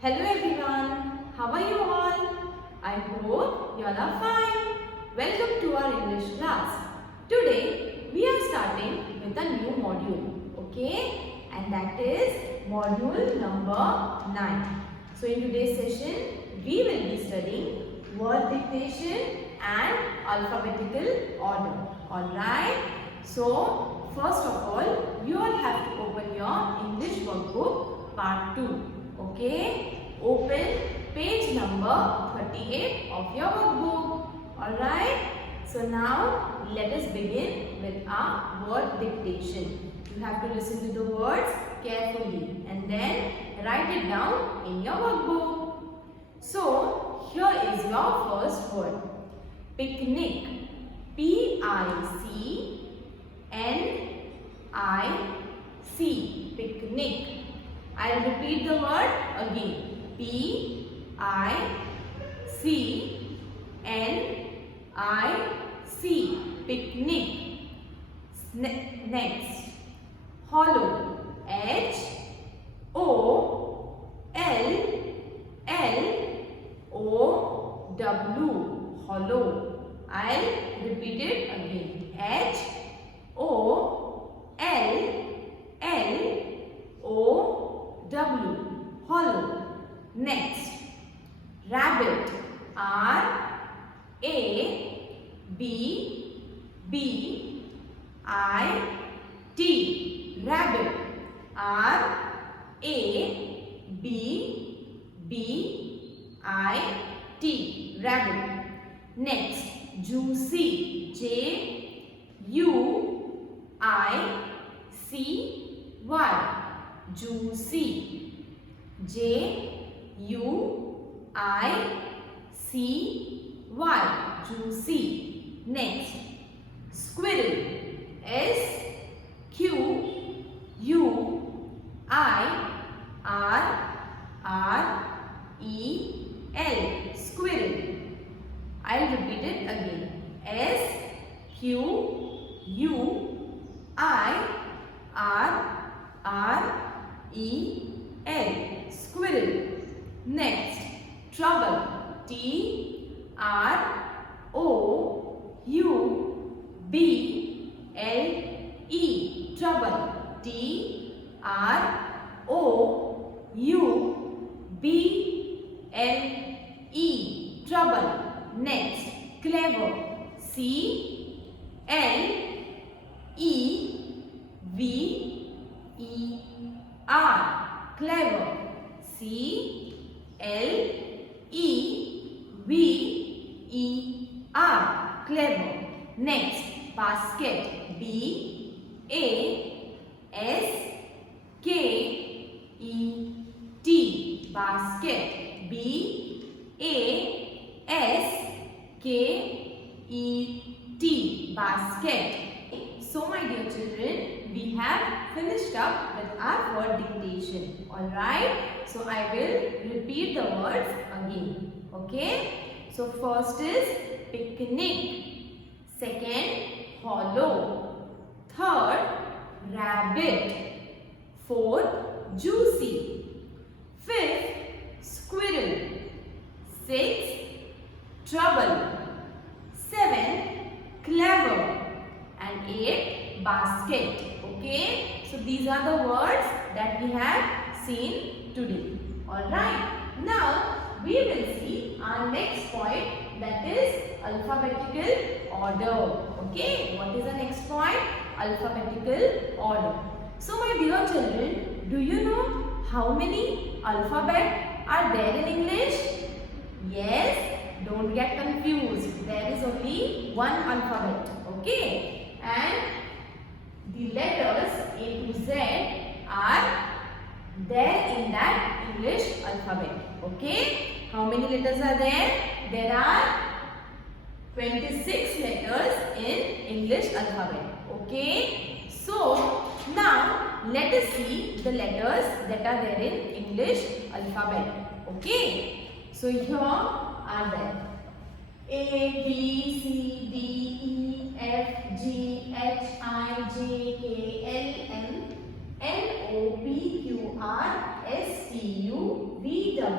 Hello everyone, how are you all? I hope you all are fine. Welcome to our English class. Today we are starting with a new module, okay? And that is module number 9. So in today's session we will be studying word dictation and alphabetical order. Alright? So first of all you all have to open your English workbook part 2. Okay, open page number 38 of your workbook. Alright, so now let us begin with our word dictation. You have to listen to the words carefully and then write it down in your workbook. So here is your first word, picnic. P-I-C-N-I-C, picnic. I'll repeat the word again. P-I-C-N-I-C, picnic. Next, hollow. H-O-L-L-O-W, hollow. I'll repeat it again. H-O-L-L-O-W, hollow. Next, rabbit. R-A-B-B-I-T, rabbit. R-A-B-B-I-T, rabbit. Next, juicy. J-U-I-C-Y, juicy. J-U-I-C-Y, juicy. Next, squirrel. S-Q-U-I-R-R-E-L, squirrel. I'll repeat it again. S-Q-U-I-R-R-E-L, squirrel. Next, trouble. T-R-O-U-B-L-E, trouble. T-R-O-U-B-L-E, trouble. Next, clever. C-L-E-V-E-R, clever. C-L-E-V-E-R, clever. Next, basket. B-A-S-K-E-T, basket. B-A-S-K-E-T, basket. So my dear children, we have finished up with our word dictation. Alright, so I will repeat the words again. Okay, so first is picnic, second hollow, third rabbit, fourth juicy, fifth squirrel, sixth trouble, seventh clever, and eighth basket. Okay, so these are the words that we have seen today. Alright, now we will see our next point, that is alphabetical order. Okay, what is the next point? Alphabetical order. So my dear children, do you know how many alphabets are there in English? Yes, don't get confused. There is only one alphabet. Okay, and the letters A to Z are there in that English alphabet. Okay, how many letters are there? There are 26 letters in English alphabet. Okay, so now let us see the letters that are there in English alphabet. Okay, so here are there A, B, C, D, E, F, G, H, I, J, K, L, M, N, O, P, Q, R, S, T, U, V, W,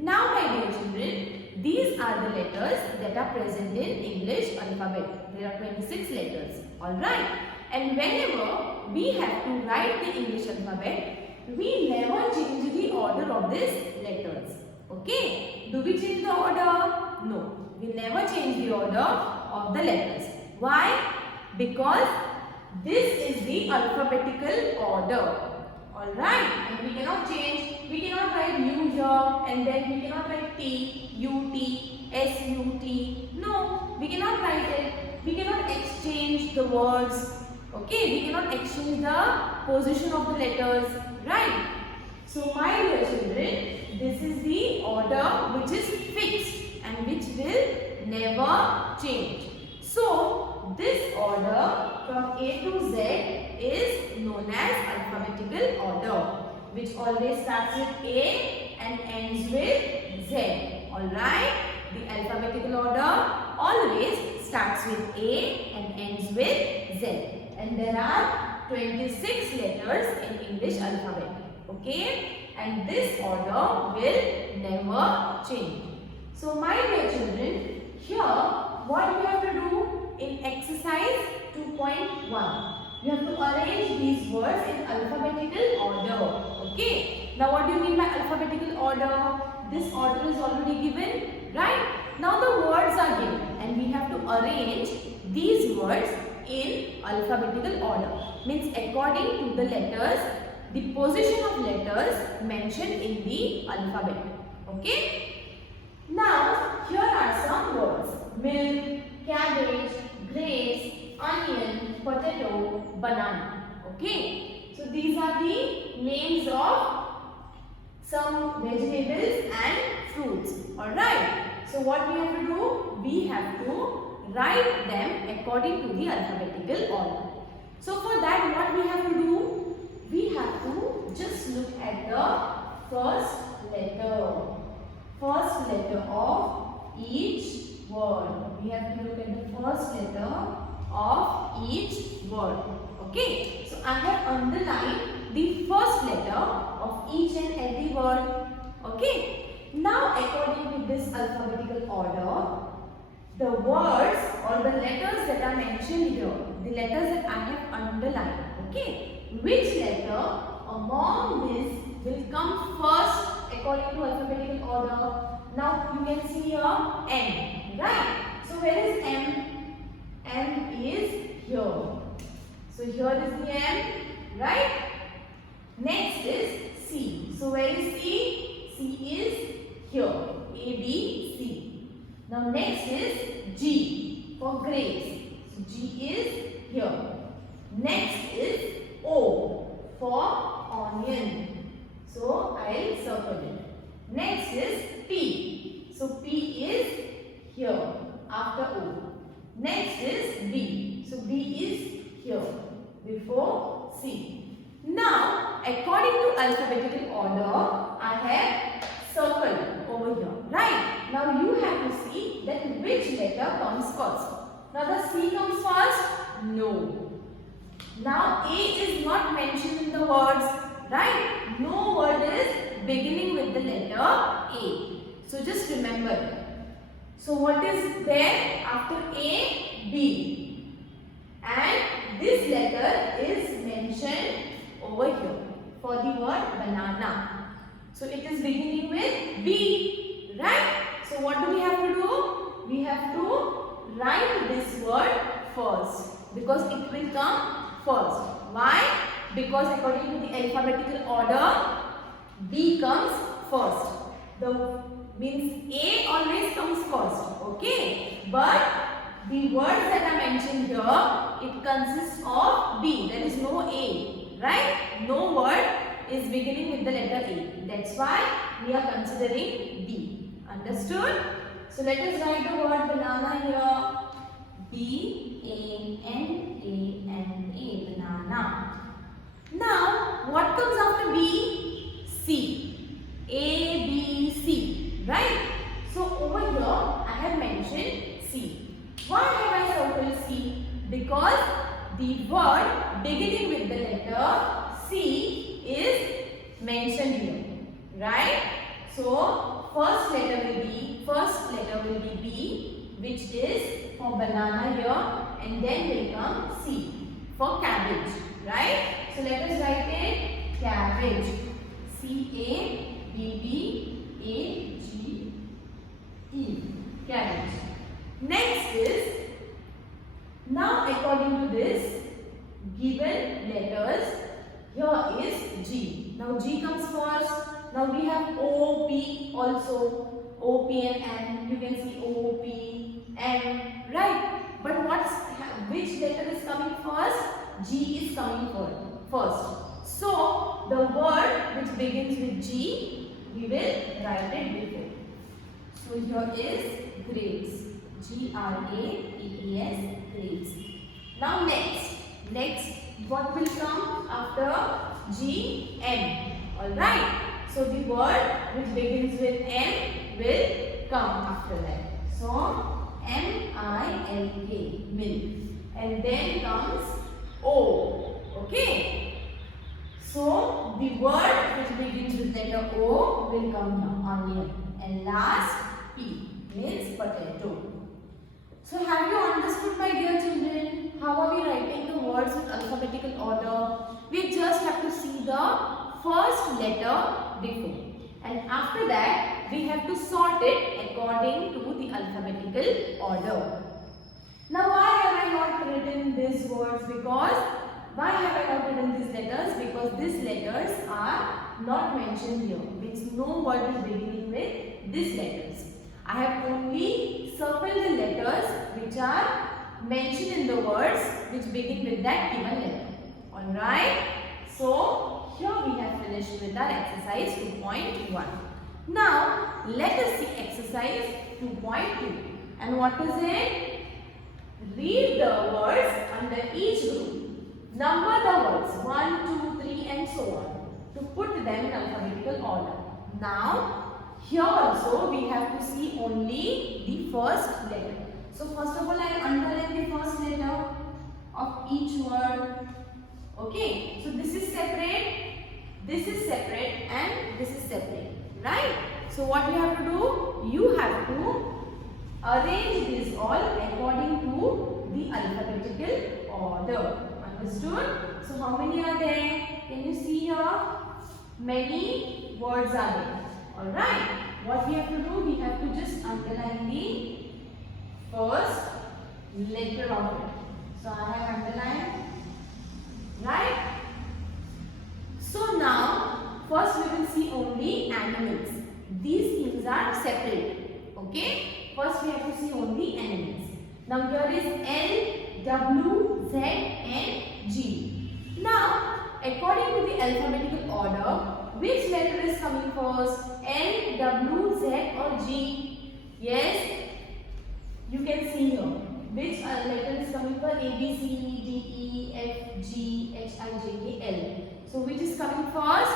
Now my dear children, these are the letters that are present in English alphabet. There are 26 letters. Alright. And whenever we have to write the English alphabet, we never change the order of these letters. Okay. Do we change the order? No. We never change the order of the letters. Why? Because this is the alphabetical order. Alright, and we cannot change, we cannot write U here and then we cannot write T, UT, SUT. No, we cannot write it. We cannot exchange the words. Okay, we cannot exchange the position of the letters. Right? So my dear children, this is the order which is fixed and which will never change. So this order from A to Z is known as alphabetical order, which always starts with A and ends with Z. Alright? The alphabetical order always starts with A and ends with Z. And there are 26 letters in English alphabet. Okay? And this order will never change. So my dear children, here what we have to do in exercise 2.1. You have to arrange these words in alphabetical order. Okay. Now what do you mean by alphabetical order? This order is already given, right? Now the words are given and we have to arrange these words in alphabetical order. Means according to the letters, the position of letters mentioned in the alphabet. Okay. Now here are some words. Milk, cabbage, grapes, onion, potato, banana. Okay. So these are the names of some vegetables and fruits. Alright. So what we have to do? We have to write them according to the alphabetical order. So for that what we have to do? We have to just look at the first letter. First letter of each word. We have to look at the first letter of each word. Okay. So I have underlined the first letter of each and every word. Okay. Now according to this alphabetical order, the words or the letters that are mentioned here, the letters that I have underlined. Okay. Which letter among these will come first according to alphabetical order? Now you can see here M. Right. So where is M? M is here. So here is the M, right? Next is C. So where is C? C is here. A, B, C. Now next is G for grapes. So G is here. Next is O for onion. So I will circle it. Next is P. So P is here after O. Next is B. So B is here before C. Now, according to alphabetical order, I have circled over here. Right? Now you have to see that which letter comes first. Now the C comes first? No. Now A is not mentioned in the words. Right? No word is beginning with the letter A. So just remember. So what is there after A? B. And this letter is mentioned over here for the word banana. So it is beginning with B. Right? So what do we have to do? We have to write this word first because it will come first. Why? Because according to the alphabetical order, B comes first. The means A always comes first. Okay? But the words that are mentioned here, it consists of B. There is no A. Right? No word is beginning with the letter A. That's why we are considering B. Understood? So let us write the word banana here. B-A-N-A-N-A, banana. Now, what comes after B? C. A, B, C. Right? So over here, I have mentioned C. Why have I circled C? Because the word beginning with the letter C is mentioned here. Right? So first letter will be B, which is for banana here, and then will come C for cabbage, right? So let us write it cabbage. C-A-B-B-A-G-E. Cabbage. Next is, now according to this given letters, here is G. Now G comes first. Now we have O, P also. O, P and N. You can see O, P, N, right? But which letter is coming first? G is coming first. So the word which begins with G, we will write it before. So here is grapes. G-R-A-P-E-S, grapes. Now next what will come after G? M. Alright. So the word which begins with M will come after that. So M-I-L-K, milk. And then comes O. Okay. So the word which begins with letter O will come here, onion. And last P means potato. So have you understood, my dear children? How are we writing the words in alphabetical order? We just have to see the first letter before. And after that, we have to sort it according to the alphabetical order. Now why have I not written these words? Why have I not written these letters? Because these letters are not mentioned here. Means no word is beginning with these letters. I have only circled the letters which are mentioned in the words which begin with that given letter. Alright. So here we have finished with our exercise 2.1. Now let us see exercise 2.2. And what is it? Read the words under each group. Number the words 1, 2, 3 and so on to put them in alphabetical order. Now here also we have to see only the first letter. So first of all I will underline the first letter of each word. Okay. So this is separate and this is separate. Right. So what you have to do? You have to arrange this all according to the alphabetical order. Understood? So how many are there? Can you see here? Many words are there. Alright. What we have to do? We have to just underline the first letter of it. So I have underlined. Right? So now, first we will see only animals. These things are separate. Okay? First we have to see only animals. Now here is L, W, Z and G. Now, according to the alphabetical order, which letter is coming first? L, W, Z or G? Yes, you can see here. Which letter is coming first? A, B, C, D, E, F, G, H, I, J, K, L. So which is coming first?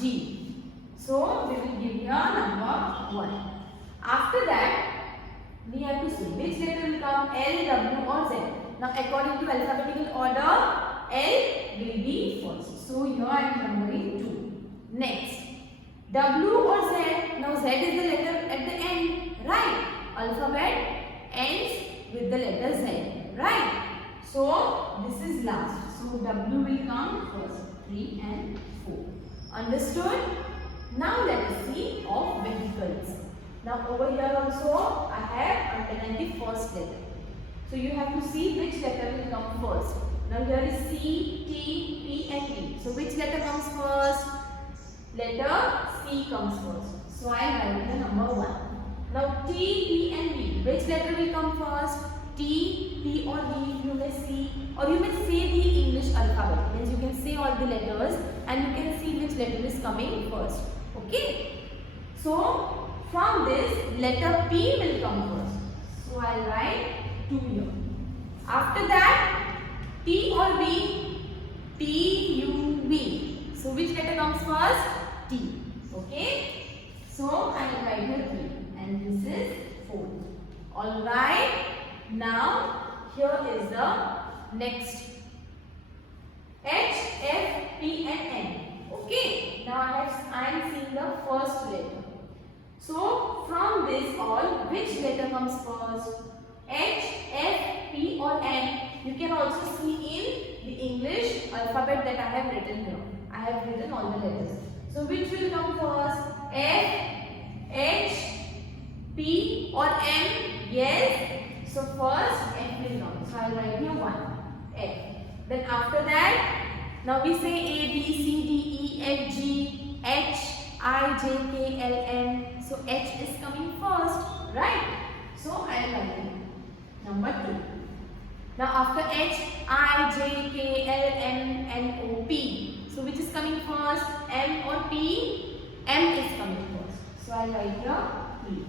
G. So we will give here number 1. After that, we have to see which letter will come, L, W or Z. Now according to alphabetical order, L will be first. So here I am numbering 2. Next, W or Z. Now Z is the letter at the end, right? Alphabet ends with the letter Z, right? So this is last. So W will come first, 3 and 4. Understood? Now let us see of vehicles. Now over here also I have underlined the first letter. So you have to see which letter will come first. Now here is C, T, P and E. So which letter comes first? Letter C comes first. So I am writing the number 1. Now T, P and V. Which letter will come first? T, P or V you may see, or you may say the English alphabet. Means you can say all the letters and you can see which letter is coming first. Okay. So from this letter P will come first. So I will write 2 here. After that T or V? T, U, V. So which letter comes first? T. Okay. So I will write here 3 and this is 4. Alright. Now here is the next H, F, P and N. Okay. Now I am seeing the first letter. So from this all, which letter comes first? H, F, P or N? You can also see in the English alphabet that I have written here. I have written all the letters. So which will come first? F, H, P or N? Yes. So first F will come. So I will write here 1. F. Then after that, now we say A, B, C, D, E, F, G, H, I, J, K, L, M. So H is coming first, right? So I will write it. Number 2. Now after H, I, J, K, L, M, N, O, P. So which is coming first? M or P? M is coming first. So I will write here P.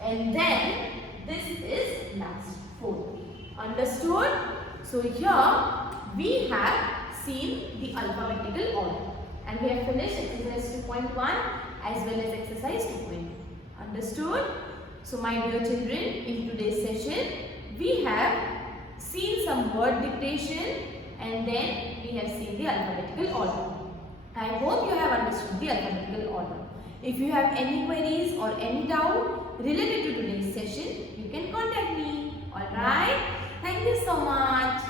And then this is last 4. Understood? So here we have seen the alphabetical order. And we have finished exercise 2.1 as well as exercise 2.2. Understood? So my dear children, in today's session, we have seen some word dictation and then we have seen the alphabetical order. I hope you have understood the alphabetical order. If you have any queries or any doubt related to today's session, you can contact me. Alright? Thank you so much.